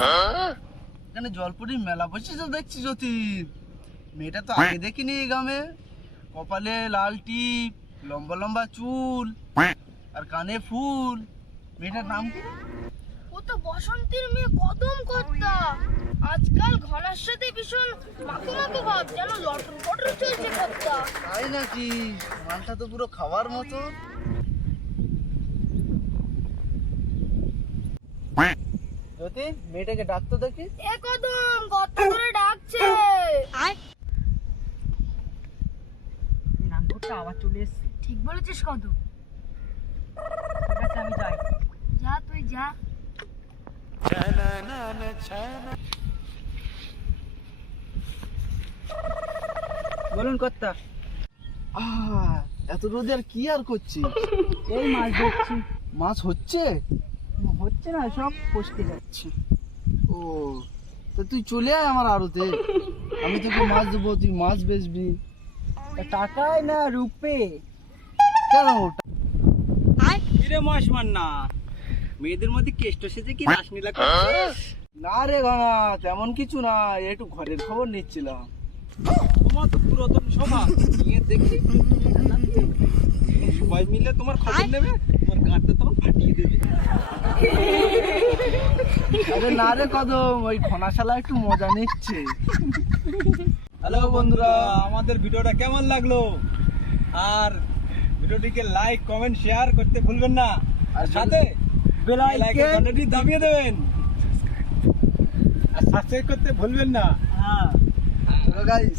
এখানে জলপুরির মেলা বসেছে দেখছি যতীন। মেয়েটা তো আগে দেখিনি এই গ্রামে। কপালে লাল টিপ, লম্বা লম্বা চুল আর কানে ফুল। মেয়েটার নাম কি? ও তো বসন্তীর মেয়ে কদম কর্তা। আজকাল ঘনার সাথে ভীষণ মাখো মাখো ভাব, যেন লটর পটর চলছে কর্তা। তাই নাকি? মালটা তো পুরো খাওয়ার মতো। যতীন, মেয়েটাকে ডাকতো দেখি। এ কদম, কর্তা করে ডাকছে। নাম করতে আবার চলে এসছে। ঠিক বলেছিস কদম। ঠিক আছে, আমি যাই। যা তুই যা। বলুন কর্তা। এত রোদে আর কি আর করছি? এই মাছ ধরছি। মাছ হচ্ছে? হচ্ছে না, সব ফসকে যাচ্ছে। ও, তা তুই চলে আয় আমার আড়তে। আমি তোকে মাছ দেবো, তুই মাছ বেচবি। টাকায় না রূপে? কেন? কিরে মাসমান না, মেয়েদের মধ্যে কেষ্ট সেজে কি রাসলীলা করছিস? না রে ঘনা, তেমন কিছু না, একটু ঘরের খবর নিচ্ছিলাম। তোমার তো পুরাতন সভা, নিয়ে দেখি সবাই মিলে তোমার খবর নেবে, তোমার গাঁটটা তখন ফাটিয়ে দেবে। আরে না রে কদম, ওই ঘনাশালা একটু মজা নিচ্ছে। হ্যালো বন্ধুরা, আমাদের ভিডিওটা কেমন লাগলো? আর ভিডিওটিকে লাইক, কমেন্ট, শেয়ার করতে ভুলবেন না। আর সাথে বেল আইকনটি দাবিয়ে দেবেন। আর সাবস্ক্রাইব করতে ভুলবেন না। হ্যাঁ। চলো গাইস।